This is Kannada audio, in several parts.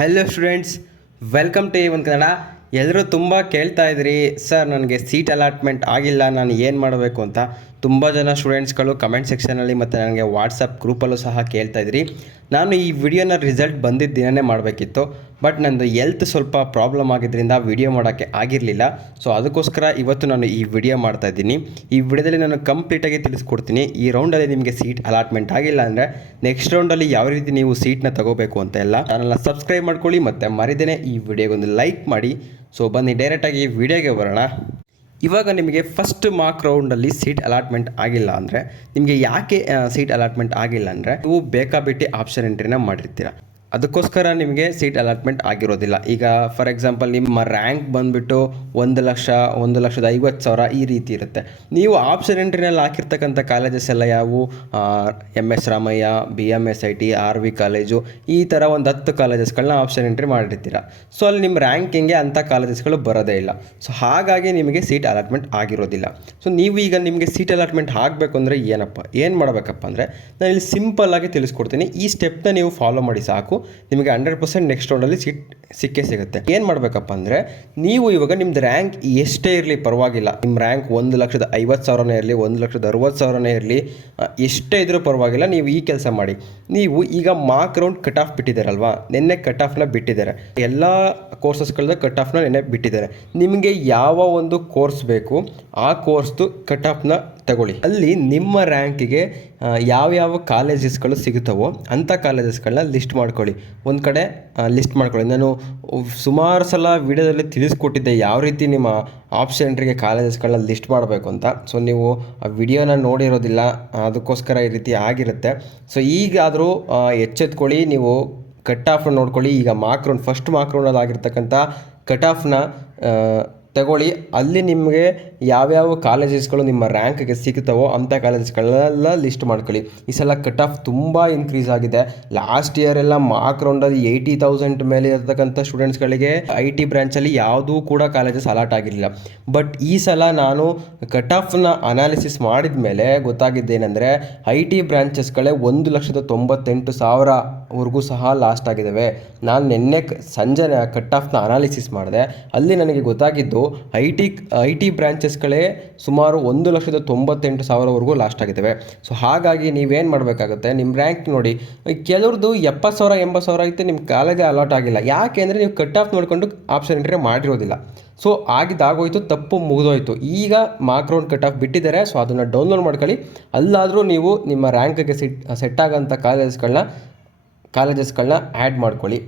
ಹಲೋ ಸ್ಟೂಡೆಂಟ್ಸ್ ವೆಲ್ಕಮ್ ಟು ಒಂದು ಕನ್ನಡ ಎಲ್ಲರೂ ತುಂಬ ಕೇಳ್ತಾ ಇದ್ರಿ ಸರ್ ನನಗೆ ಸೀಟ್ ಅಲಾಟ್ಮೆಂಟ್ ಆಗಿಲ್ಲ. ನಾನು ಏನು ಮಾಡಬೇಕು ಅಂತ. ತುಂಬ ಜನ ಸ್ಟೂಡೆಂಟ್ಸ್ಗಳು ಕಮೆಂಟ್ ಸೆಕ್ಷನಲ್ಲಿ ಮತ್ತು ನನಗೆ ವಾಟ್ಸಪ್ ಗ್ರೂಪಲ್ಲೂ ಸಹ ಕೇಳ್ತಾ ಇದ್ರಿ. ನಾನು ಈ ವಿಡಿಯೋನ ರಿಸಲ್ಟ್ ಬಂದಿದ್ದ ದಿನನೇ ಮಾಡಬೇಕಿತ್ತು. ಬಟ್ ನಂದು ಎಲ್ತ್ ಸ್ವಲ್ಪ ಪ್ರಾಬ್ಲಮ್ ಆಗಿದ್ದರಿಂದ ವಿಡಿಯೋ ಮಾಡೋಕ್ಕೆ ಆಗಿರಲಿಲ್ಲ. ಸೊ ಅದಕ್ಕೋಸ್ಕರ ಇವತ್ತು ನಾನು ಈ ವಿಡಿಯೋ ಮಾಡ್ತಾ ಇದ್ದೀನಿ. ಈ ವಿಡಿಯೋದಲ್ಲಿ ನಾನು ಕಂಪ್ಲೀಟಾಗಿ ತಿಳಿಸ್ಕೊಡ್ತೀನಿ. ಈ ರೌಂಡಲ್ಲಿ ನಿಮಗೆ ಸೀಟ್ ಅಲಾಟ್ಮೆಂಟ್ ಆಗಿಲ್ಲ ಅಂದರೆ ನೆಕ್ಸ್ಟ್ ರೌಂಡಲ್ಲಿ ಯಾವ ರೀತಿ ನೀವು ಸೀಟ್ನ ತಗೋಬೇಕು ಅಂತ ಎಲ್ಲ ಚಾನಲ್ನ ಸಬ್ಸ್ಕ್ರೈಬ್ ಮಾಡ್ಕೊಳ್ಳಿ ಮತ್ತು ಮರಿದೇನೆ ಈ ವಿಡಿಯೋಗೊಂದು ಲೈಕ್ ಮಾಡಿ. ಸೊ ಬನ್ನಿ ಡೈರೆಕ್ಟಾಗಿ ವಿಡಿಯೋಗೆ ಬರೋಣ. ಇವಾಗ ನಿಮಗೆ ಫಸ್ಟ್ ಮಾರ್ಕ್ ರೌಂಡಲ್ಲಿ ಸೀಟ್ ಅಲಾಟ್ಮೆಂಟ್ ಆಗಿಲ್ಲ ಅಂದರೆ, ನಿಮಗೆ ಯಾಕೆ ಸೀಟ್ ಅಲಾಟ್ಮೆಂಟ್ ಆಗಿಲ್ಲ ಅಂದರೆ, ನೀವು ಬೇಕಾಬಿಟ್ಟಿ ಆಪ್ಷನ್ ಎಂಟ್ರಿನ ಮಾಡಿರ್ತೀರ. ಅದಕ್ಕೋಸ್ಕರ ನಿಮಗೆ ಸೀಟ್ ಅಲಾಟ್ಮೆಂಟ್ ಆಗಿರೋದಿಲ್ಲ. ಈಗ ಫಾರ್ ಎಕ್ಸಾಂಪಲ್ ನಿಮ್ಮ ರ್ಯಾಂಕ್ ಬಂದುಬಿಟ್ಟು ಒಂದು ಲಕ್ಷ, ಒಂದು ಲಕ್ಷದ ಐವತ್ತು ಸಾವಿರ ಈ ರೀತಿ ಇರುತ್ತೆ. ನೀವು ಆಪ್ಷನ್ ಎಂಟ್ರಿನಲ್ಲಿ ಹಾಕಿರ್ತಕ್ಕಂಥ ಕಾಲೇಜಸ್ ಎಲ್ಲ ಯಾವುವು? M S Ramaiah B M S I T R V college ಈ ಥರ ಒಂದು ಹತ್ತು ಕಾಲೇಜಸ್ಗಳನ್ನ ಆಪ್ಷನ್ ಎಂಟ್ರಿ ಮಾಡಿರ್ತೀರ. ಸೊ ಅಲ್ಲಿ ನಿಮ್ಮ ರ್ಯಾಂಕಿಂಗ್ಗೆ ಅಂಥ ಕಾಲೇಜಸ್ಗಳು ಬರೋದೇ ಇಲ್ಲ. ಸೊ ಹಾಗಾಗಿ ನಿಮಗೆ ಸೀಟ್ ಅಲಾಟ್ಮೆಂಟ್ ಆಗಿರೋದಿಲ್ಲ. ಸೊ ನೀವು ಈಗ ನಿಮಗೆ ಸೀಟ್ ಅಲಾಟ್ಮೆಂಟ್ ಆಗಬೇಕು ಅಂದರೆ ಏನಪ್ಪ? ಏನು ಮಾಡಬೇಕಪ್ಪ ಅಂದರೆ ನಾನು ಇಲ್ಲಿ ಸಿಂಪಲ್ಲಾಗಿ ತಿಳಿಸ್ಕೊಡ್ತೀನಿ. ಈ ಸ್ಟೆಪ್ನ ನೀವು ಫಾಲೋ ಮಾಡಿ ಸಾಕು. ನಿಮಗೆ ಹಂಡ್ರೆಡ್ ಪರ್ಸೆಂಟ್ ನೆಕ್ಸ್ಟ್ ರೌಂಡಲ್ಲಿ ಸೀಟ್ ಸಿಕ್ಕೇ ಸಿಗುತ್ತೆ. ಏನು ಮಾಡಬೇಕಪ್ಪ ಅಂದರೆ, ನೀವು ಇವಾಗ ನಿಮ್ದು ರ್ಯಾಂಕ್ ಎಷ್ಟೇ ಇರಲಿ ಪರವಾಗಿಲ್ಲ. ನಿಮ್ಮ ರ್ಯಾಂಕ್ ಒಂದು ಲಕ್ಷದ ಐವತ್ತು ಸಾವಿರನೇ ಇರಲಿ, ಒಂದು ಲಕ್ಷದ ಅರವತ್ತು ಸಾವಿರನೇ ಇರಲಿ ಎಷ್ಟೇ ಇದ್ರೂ ಪರವಾಗಿಲ್ಲ, ನೀವು ಈ ಕೆಲಸ ಮಾಡಿ. ನೀವು ಈಗ ಮಾರ್ಕ್ ರೌಂಡ್ ಕಟ್ ಆಫ್ ಬಿಟ್ಟಿದ್ದಾರಲ್ವಾ? ನಿನ್ನೆ ಕಟ್ ಆಫ್ನ ಬಿಟ್ಟಿದ್ದಾರೆ. ಎಲ್ಲ ಕೋರ್ಸಸ್ಗಳದ್ದು ಕಟ್ ಆಫ್ನ ನಿನ್ನೆ ಬಿಟ್ಟಿದ್ದಾರೆ. ನಿಮಗೆ ಯಾವ ಒಂದು ಕೋರ್ಸ್ ಬೇಕು, ಆ ಕೋರ್ಸ್ದು ಕಟ್ ಆಫ್ನ ತಗೊಳ್ಳಿ. ಅಲ್ಲಿ ನಿಮ್ಮ ರ್ಯಾಂಕಿಗೆ ಯಾವ್ಯಾವ ಕಾಲೇಜಸ್ಗಳು ಸಿಗುತ್ತವೋ ಅಂಥ ಕಾಲೇಜಸ್ಗಳನ್ನ ಲಿಸ್ಟ್ ಮಾಡ್ಕೊಳ್ಳಿ. ಒಂದು ಕಡೆ ಲಿಸ್ಟ್ ಮಾಡ್ಕೊಳ್ಳಿ. ನಾನು ಸುಮಾರು ಸಲ ವಿಡಿಯೋದಲ್ಲಿ ತಿಳಿಸ್ಕೊಟ್ಟಿದ್ದೆ ಯಾವ ರೀತಿ ನಿಮ್ಮ ಆಪ್ಷನ್ ಎಂಟ್ರಿಗೆ ಕಾಲೇಜಸ್ಗಳನ್ನ ಲಿಸ್ಟ್ ಮಾಡಬೇಕು ಅಂತ. ಸೊ ನೀವು ಆ ವಿಡಿಯೋನ ನೋಡಿರೋದಿಲ್ಲ, ಅದಕ್ಕೋಸ್ಕರ ಈ ರೀತಿ ಆಗಿರುತ್ತೆ. ಸೊ ಈಗಾದರೂ ಎಚ್ಚೆತ್ಕೊಳ್ಳಿ, ನೀವು ಕಟ್ ಆಫ್ ನೋಡ್ಕೊಳ್ಳಿ. ಈಗ ಮಾರ್ಕ್ ಫಸ್ಟ್ ಮಾರ್ಕ್ ರೌಂಡಲ್ಲಿ ಆಗಿರ್ತಕ್ಕಂಥ ಕಟ್ ಆಫ್ನ ತಗೊಳ್ಳಿ. ಅಲ್ಲಿ ನಿಮಗೆ ಯಾವ್ಯಾವ ಕಾಲೇಜಸ್ಗಳು ನಿಮ್ಮ ರ್ಯಾಂಕ್ಗೆ ಸಿಗ್ತವೋ ಅಂಥ ಕಾಲೇಜಸ್ಗಳೆಲ್ಲ ಲಿಸ್ಟ್ ಮಾಡ್ಕೊಳ್ಳಿ. ಈ ಸಲ ಕಟ್ ಆಫ್ ತುಂಬ ಇನ್ಕ್ರೀಸ್ ಆಗಿದೆ. ಲಾಸ್ಟ್ ಇಯರ್ ಎಲ್ಲ ಮಾರ್ಕ್ ರೌಂಡಲ್ಲಿ ಏಯ್ಟಿ ತೌಸಂಡ್ ಮೇಲೆ ಇರತಕ್ಕಂಥ ಸ್ಟೂಡೆಂಟ್ಸ್ಗಳಿಗೆ ಐ ಟಿ ಬ್ರ್ಯಾಂಚಲ್ಲಿ ಯಾವುದೂ ಕೂಡ ಕಾಲೇಜಸ್ ಅಲಾಟ್ ಆಗಿರಲಿಲ್ಲ. ಬಟ್ ಈ ಸಲ ನಾನು ಕಟ್ ಆಫ್ನ ಅನಾಲಿಸಿಸ್ ಮಾಡಿದ ಮೇಲೆ ಗೊತ್ತಾಗಿದ್ದೇನೆಂದರೆ ಐ ಟಿ ಬ್ರ್ಯಾಂಚಸ್ಗಳೇ ಒಂದು ಲಕ್ಷದ ತೊಂಬತ್ತೆಂಟು ಸಾವಿರವರೆಗೂ ಸಹ ಲಾಸ್ಟ್ ಆಗಿದ್ದಾವೆ. ನಾನು ನಿನ್ನೆ ಸಂಜೆ ಕಟ್ ಆಫ್ನ ಅನಾಲಿಸಿಸ್ ಮಾಡಿದೆ. ಅಲ್ಲಿ ನನಗೆ ಗೊತ್ತಾಗಿದ್ದು ಐ ಟಿ ಐ ಟಿ ಬ್ರ್ಯಾಂಚಸ್ಗಳೇ ಸುಮಾರು ಒಂದು ಲಕ್ಷದ ತೊಂಬತ್ತೆಂಟು ಸಾವಿರವರೆಗೂ ಲಾಸ್ಟ್ ಆಗಿದ್ದಾವೆ. ಸೊ ಹಾಗಾಗಿ ನೀವೇನು ಮಾಡಬೇಕಾಗುತ್ತೆ? ನಿಮ್ಮ ರ್ಯಾಂಕ್ ನೋಡಿ. ಕೆಲವ್ರದ್ದು ಎಪ್ಪತ್ತು ಸಾವಿರ, ಎಂಬತ್ತು ಸಾವಿರ ಐತೆ ನಿಮ್ಮ ಕಾಲೇಜೇ ಅಲಾಟ್ ಆಗಿಲ್ಲ. ಯಾಕೆ ಅಂದರೆ ನೀವು ಕಟ್ ಆಫ್ ನೋಡಿಕೊಂಡು ಆಪ್ಷನ್ ಎಂಟ್ರಿ ಮಾಡಿರೋದಿಲ್ಲ. ಸೊ ಆಗಿದ್ದಾಗೋಯ್ತು, ತಪ್ಪು ಮುಗಿದೋಯ್ತು. ಈಗ ಮಾರ್ಕ್ ರೌಂಡ್ ಕಟ್ ಆಫ್ ಬಿಟ್ಟಿದ್ದಾರೆ. ಸೊ ಅದನ್ನು ಡೌನ್ಲೋಡ್ ಮಾಡ್ಕೊಳ್ಳಿ. ಅಲ್ಲಾದರೂ ನೀವು ನಿಮ್ಮ ರ್ಯಾಂಕ್ಗೆ ಸಿಟ್ ಸೆಟ್ ಆಗೋಂಥ ಕಾಲೇಜಸ್ಗಳನ್ನ ಕಾಲೇಜಸ್ಗಳನ್ನ ಆ್ಯಡ್ ಮಾಡ್ಕೊಳ್ಳಿ.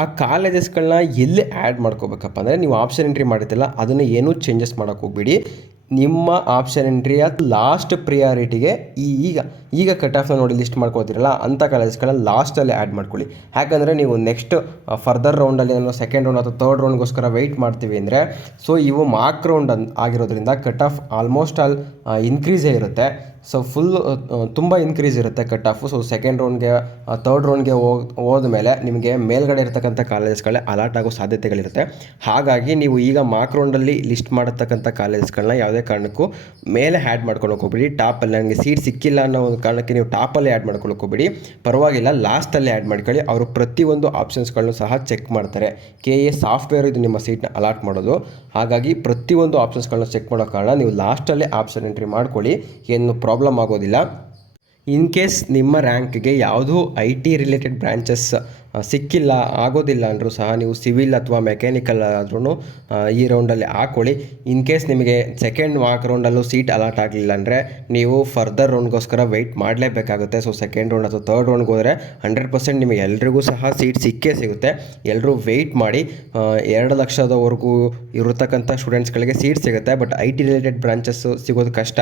ಆ ಕಾಲೇಜಸ್ಗಳನ್ನ ಎಲ್ಲಿ ಆ್ಯಡ್ ಮಾಡ್ಕೋಬೇಕಪ್ಪ ಅಂದರೆ ನೀವು ಆಪ್ಷನ್ ಎಂಟ್ರಿ ಮಾಡಿರ್ತಿಲ್ಲ ಅದನ್ನು ಏನೂ ಚೇಂಜಸ್ ಮಾಡೋಕ್ಕೆ ಹೋಗ್ಬೇಡಿ. ನಿಮ್ಮ ಆಪ್ಷನ್ ಎಂಟ್ರಿಯ ಲಾಸ್ಟ್ ಪ್ರಿಯಾರಿಟಿಗೆ ಈ ಈಗ ಈಗ ಕಟ್ ಆಫ್ನ ನೋಡಿ ಲಿಸ್ಟ್ ಮಾಡ್ಕೊಳ್ತೀರಲ್ಲ ಅಂಥ ಕಾಲೇಜಸ್ಗಳನ್ನ ಲಾಸ್ಟಲ್ಲಿ ಆ್ಯಡ್ ಮಾಡ್ಕೊಳ್ಳಿ. ಯಾಕಂದರೆ ನೀವು ನೆಕ್ಸ್ಟ್ ಫರ್ದರ್ ರೌಂಡಲ್ಲಿ ಏನೋ ಸೆಕೆಂಡ್ ರೌಂಡ್ ಅಥವಾ ಥರ್ಡ್ ರೌಂಡ್ಗೋಸ್ಕರ ವೆಯ್ಟ್ ಮಾಡ್ತೀವಿ ಅಂದರೆ ಸೊ ಇವು ಮಾರ್ಕ್ ರೌಂಡ್ ಆಗಿರೋದ್ರಿಂದ ಕಟ್ ಆಫ್ ಆಲ್ಮೋಸ್ಟ್ ಆಲ್ ಇನ್ಕ್ರೀಸೇ ಇರುತ್ತೆ. ಸೊ ಫುಲ್ ತುಂಬ ಇನ್ಕ್ರೀಸ್ ಇರುತ್ತೆ ಕಟ್ ಆಫು ಸೊ ಸೆಕೆಂಡ್ ರೌಂಡ್ಗೆ ತರ್ಡ್ ರೌಂಡ್ಗೆ ಹೋಗ್ ಮೇಲೆ ನಿಮಗೆ ಮೇಲ್ಗಡೆ ಇರತಕ್ಕಂಥ ಕಾಲೇಜಸ್ಗಳೇ ಅಲಾಟ್ ಆಗೋ ಸಾಧ್ಯತೆಗಳಿರುತ್ತೆ. ಹಾಗಾಗಿ ನೀವು ಈಗ ಮಾಕ್ ರೌಂಡಲ್ಲಿ ಲಿಸ್ಟ್ ಮಾಡತಕ್ಕಂಥ ಕಾಲೇಜಸ್ಗಳನ್ನ ಯಾವುದೇ ಕಾರಣಕ್ಕೂ ಮೇಲೆ ಆ್ಯಡ್ ಮಾಡ್ಕೊಳಕ್ಕೆ ಹೋಗ್ಬಿಡಿ. ಟಾಪಲ್ಲಿ ನನಗೆ ಸೀಟ್ ಸಿಕ್ಕಿಲ್ಲ ಅನ್ನೋ ಒಂದು ಕಾರಣಕ್ಕೆ ನೀವು ಟಾಪಲ್ಲಿ ಆ್ಯಡ್ ಮಾಡ್ಕೊಳಕ್ಕೆ ಹೋಗ್ಬಿಡಿ. ಪರವಾಗಿಲ್ಲ ಲಾಸ್ಟಲ್ಲಿ ಆ್ಯಡ್ ಮಾಡ್ಕೊಳ್ಳಿ. ಅವರು ಪ್ರತಿಯೊಂದು ಆಪ್ಷನ್ಸ್ಗಳನ್ನು ಸಹ ಚೆಕ್ ಮಾಡ್ತಾರೆ. ಕೆ ಎ ಸಾಫ್ಟ್ವೇರ್ ಇದು ನಿಮ್ಮ ಸೀಟ್ನ ಅಲಾಟ್ ಮಾಡೋದು. ಹಾಗಾಗಿ ಪ್ರತಿಯೊಂದು ಆಪ್ಷನ್ಸ್ಗಳನ್ನ ಚೆಕ್ ಮಾಡೋ ಕಾರಣ ನೀವು ಲಾಸ್ಟಲ್ಲೇ ಆಪ್ಷನ್ ಎಂಟ್ರಿ ಮಾಡ್ಕೊಳ್ಳಿ. ಏನು ಪ್ರಾಬ್ಲಮ್ ಆಗೋದಿಲ್ಲ. ಇನ್ ಕೇಸ್ ನಿಮ್ಮ ರ್ಯಾಂಕ್ಗೆ ಯಾವುದೂ ಐ ಟಿ ರಿಲೇಟೆಡ್ ಬ್ರ್ಯಾಂಚಸ್ ಸಿಕ್ಕಿಲ್ಲ, ಆಗೋದಿಲ್ಲ ಅಂದರೂ ಸಹ ನೀವು ಸಿವಿಲ್ ಅಥವಾ ಮೆಕ್ಯಾನಿಕಲ್ ಆದ್ರೂ ಈ ರೌಂಡಲ್ಲಿ ಹಾಕ್ಕೊಳ್ಳಿ ಇನ್ ಕೇಸ್ ನಿಮಗೆ ಸೆಕೆಂಡ್ ವಾಕ್ ರೌಂಡಲ್ಲೂ ಸೀಟ್ ಅಲಾಟ್ ಆಗಲಿಲ್ಲ ಅಂದರೆ ನೀವು ಫರ್ದರ್ ರೌಂಡ್ಗೋಸ್ಕರ ವೆಯ್ಟ್ ಮಾಡಲೇಬೇಕಾಗುತ್ತೆ. ಸೊ ಸೆಕೆಂಡ್ ರೌಂಡ್ ಅಥವಾ ತರ್ಡ್ ರೌಂಡ್ಗೆ ಹೋದರೆ ಹಂಡ್ರೆಡ್ ಪರ್ಸೆಂಟ್ ನಿಮಗೆ ಎಲ್ರಿಗೂ ಸಹ ಸೀಟ್ ಸಿಕ್ಕೇ ಸಿಗುತ್ತೆ. ಎಲ್ಲರೂ ವೆಯ್ಟ್ ಮಾಡಿ ಎರಡು ಲಕ್ಷದವರೆಗೂ ಇರತಕ್ಕಂಥ ಸ್ಟೂಡೆಂಟ್ಸ್ಗಳಿಗೆ ಸೀಟ್ ಸಿಗುತ್ತೆ. But I T related branches ಸಿಗೋದು ಕಷ್ಟ.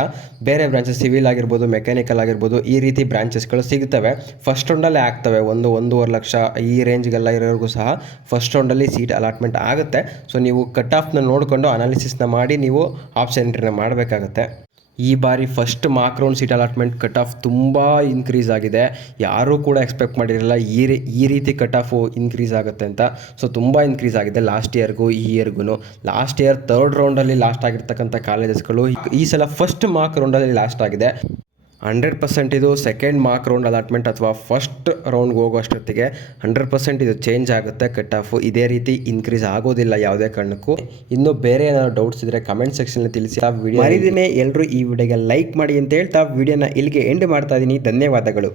ಬೇರೆ ಬ್ರಾಂಚಸ್ ಸಿವಿಲ್ ಆಗಿರ್ಬೋದು ಮೆಕ್ಯಾನಿಕಲ್ ಆಗಿರ್ಬೋದು, ಈ ರೀತಿ ಬ್ರಾಂಚಸ್ಗಳು ಸಿಗ್ತವೆ. ಫಸ್ಟ್ ರೌಂಡಲ್ಲೇ ಆಗ್ತವೆ. ಒಂದು ಒಂದೂವರೆ ಲಕ್ಷ ಈ ರೇಂಜ್ಗೆಲ್ಲ ಇರೋರಿಗೂ ಸಹ ಫಸ್ಟ್ ರೌಂಡಲ್ಲಿ ಸೀಟ್ ಅಲಾಟ್ಮೆಂಟ್ ಆಗುತ್ತೆ. ಸೊ ನೀವು ಕಟ್ ಆಫ್ನ ನೋಡಿಕೊಂಡು ಅನಾಲಿಸಿಸ್ನ ಮಾಡಿ ನೀವು ಆಪ್ಷನ್ ಎಂಟ್ರಿನ ಮಾಡಬೇಕಾಗತ್ತೆ. ಈ ಬಾರಿ first mark round seat allotment cut off ತುಂಬ ಇನ್ಕ್ರೀಸ್ ಆಗಿದೆ. ಯಾರೂ ಕೂಡ ಎಕ್ಸ್ಪೆಕ್ಟ್ ಮಾಡಿರಲಿಲ್ಲ ಈ ರೀ, ಈ ರೀತಿ ಕಟ್ ಆಫು ಇನ್ಕ್ರೀಸ್ ಆಗುತ್ತೆ ಅಂತ. ಸೊ ತುಂಬ ಇನ್ಕ್ರೀಸ್ ಆಗಿದೆ ಲಾಸ್ಟ್ ಇಯರ್ಗೂ ಈ ಇಯರ್ಗೂ ಲಾಸ್ಟ್ ಇಯರ್ ತರ್ಡ್ ರೌಂಡಲ್ಲಿ ಲಾಸ್ಟ್ ಆಗಿರ್ತಕ್ಕಂಥ ಕಾಲೇಜಸ್ಗಳು ಈ ಸಲ ಫಸ್ಟ್ ಮಾರ್ಕ್ ರೌಂಡಲ್ಲಿ ಲಾಸ್ಟ್ ಆಗಿದೆ. ಹಂಡ್ರೆಡ್ ಪರ್ಸೆಂಟ್ ಇದು ಸೆಕೆಂಡ್ ಮಾರ್ಕ್ ರೌಂಡ್ ಅಲಾಟ್ಮೆಂಟ್ ಅಥವಾ ಫಸ್ಟ್ ರೌಂಡ್ಗೆ ಹೋಗೋಷ್ಟೊತ್ತಿಗೆ ಹಂಡ್ರೆಡ್ ಪರ್ಸೆಂಟ್ ಇದು ಚೇಂಜ್ ಆಗುತ್ತೆ ಕಟ್ ಆಫು ಇದೇ ರೀತಿ ಇನ್ಕ್ರೀಸ್ ಆಗೋದಿಲ್ಲ ಯಾವುದೇ ಕಾರಣಕ್ಕೂ. ಇನ್ನು ಬೇರೆ ಏನಾದ್ರು ಡೌಟ್ಸ್ ಇದ್ದರೆ ಕಮೆಂಟ್ ಸೆಕ್ಷನಲ್ಲಿ ತಿಳಿಸಿ. ಆ ವಿಡಿಯೋ ಮರಿದಿನೇ ಎಲ್ಲರೂ ಈ ವಿಡಿಯೋಗೆ ಲೈಕ್ ಮಾಡಿ ಅಂತ ಹೇಳ್ತಾ ವಿಡಿಯೋನ ಇಲ್ಲಿಗೆ ಎಂಡ್ ಮಾಡ್ತಾ ಇದ್ದೀನಿ ಧನ್ಯವಾದಗಳು.